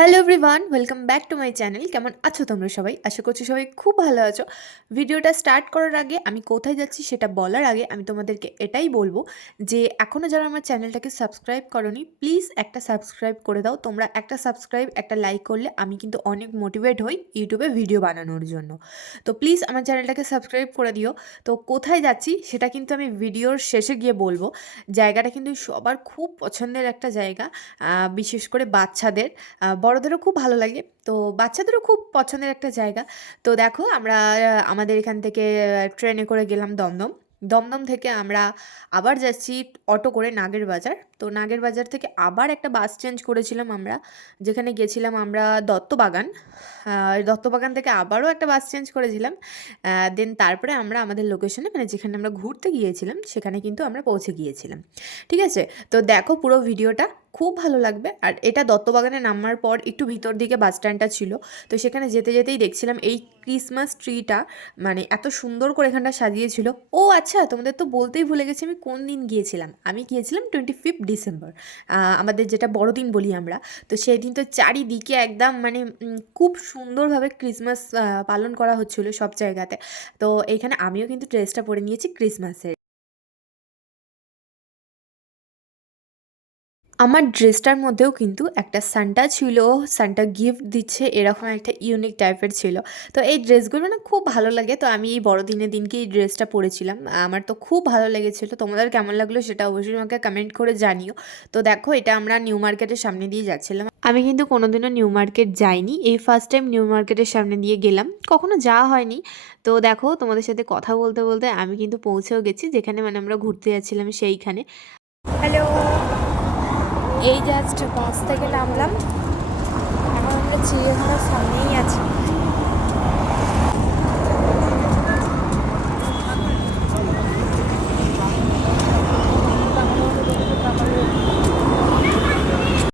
Hello everyone, welcome back to my channel. কেমন আছো তোমরা সবাই? আশা করছি সবাই খুব ভালো আছো। ভিডিওটা স্টার্ট করার আগে, আমি কোথায় যাচ্ছি সেটা বলার আগে আমি তোমাদেরকে এটাই বলবো যে এখনও যারা আমার চ্যানেলটাকে সাবস্ক্রাইব করোনি, প্লিজ একটা সাবস্ক্রাইব করে দাও। তোমরা একটা সাবস্ক্রাইব, একটা লাইক করলে আমি কিন্তু অনেক মোটিভেট হই ইউটিউবে ভিডিও বানানোর জন্য। তো প্লিজ আমার চ্যানেলটাকে সাবস্ক্রাইব করে দিও। তো কোথায় যাচ্ছি সেটা কিন্তু আমি ভিডিওর শেষে গিয়ে বলবো। জায়গাটা কিন্তু সবার খুব পছন্দের একটা জায়গা, বিশেষ করে বাচ্চাদের। বড়দেরও খুব ভালো লাগে। তো বাচ্চাদেরও খুব পছন্দের একটা জায়গা। তো দেখো আমরা আমাদের এখান থেকে ট্রেনে করে গেলাম দমদম। দমদম থেকে আমরা আবার যাচ্ছি অটো করে নাগেরবাজার। তো নাগেরবাজার থেকে আবার একটা বাস চেঞ্জ করেছিলাম আমরা, যেখানে গেছিলাম আমরা দত্তবাগান। দত্তবাগান থেকে আবারও একটা বাস চেঞ্জ করেছিলাম। দেন তারপরে আমরা আমাদের লোকেশনে, মানে যেখানে আমরা ঘুরতে গিয়েছিলাম সেখানে কিন্তু আমরা পৌঁছে গিয়েছিলাম। ঠিক আছে? তো দেখো পুরো ভিডিওটা, খুব ভালো লাগবে। আর এটা দত্তবাগানে নামার পর একটু ভিতর দিকে বাস স্ট্যান্ডটা ছিল। তো সেখানে যেতে যেতেই দেখছিলাম এই ক্রিসমাস ট্রিটা, মানে এত সুন্দর করে এখানটা সাজিয়েছিল। ও আচ্ছা, তোমাদের তো বলতেই ভুলে গেছি আমি কোন দিন গিয়েছিলাম। আমি গিয়েছিলাম 25 ডিসেম্বর, আমাদের যেটা বড়দিন বলি আমরা। তো সেই দিন তো চারিদিকে একদম মানে খুব সুন্দরভাবে ক্রিসমাস পালন করা হচ্ছিলো সব জায়গাতে। তো এইখানে আমিও কিন্তু ড্রেসটা পরে নিয়েছি ক্রিসমাসের। আমার ড্রেসটার মধ্যেও কিন্তু একটা সান্টা ছিল, সান্টা গিফট দিচ্ছে এরকম একটা ইউনিক টাইপের ছিল। তো এই ড্রেসগুলো না খুব ভালো লাগে। তো আমি এই বড়দিনের দিনকে এই ড্রেসটা পরেছিলাম, আমার তো খুব ভালো লেগেছিলো। তোমাদের কেমন লাগলো সেটা অবশ্যই আমাকে কমেন্ট করে জানিও। তো দেখো এটা আমরা নিউ মার্কেটের সামনে দিয়ে যাচ্ছিলাম। আমি কিন্তু কোনোদিনও নিউ মার্কেট যাইনি, এই ফার্স্ট টাইম নিউ মার্কেটের সামনে দিয়ে গেলাম, কখনো যাওয়া হয়নি। তো দেখো তোমাদের সাথে কথা বলতে বলতে আমি কিন্তু পৌঁছেও গেছি যেখানে মানে আমরা ঘুরতে যাচ্ছিলাম সেইখানে। হ্যালো, এই জাস্ট বাস থেকে নামলাম, এখন আমরা চিড়িয়াখানার সামনেই আছি।